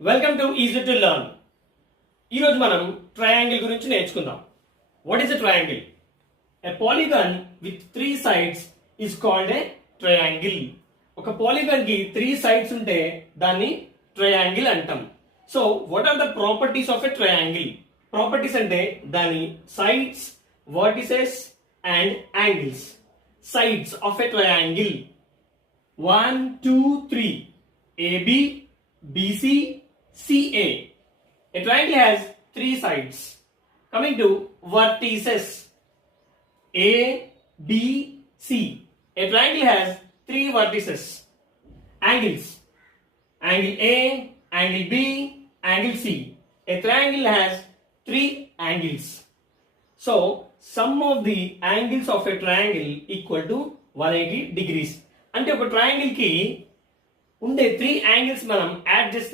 Welcome to easy to learn. ఈరోజు మనం triangle గురించి నేర్చుకుందాం. What is a triangle? A polygon with 3 sides is called a triangle. ఒక polygon కి 3 sides ఉంటే దాన్ని ట్రయాంగిల్ అంటాం. So what are the properties of a triangle? Properties అంటే దాని sides, vertices and angles. Sides of a triangle 1, 2, 3 AB, BC, CA. A triangle has 3 sides. Coming to vertices A, B, C. A triangle has 3 vertices. Angles: angle A, angle B, angle C. A triangle has 3 angles. So sum of the angles of a triangle equal to 180 degrees. అంటే ఒక triangle కి ఉండే 3 angles మనం add చేస్తే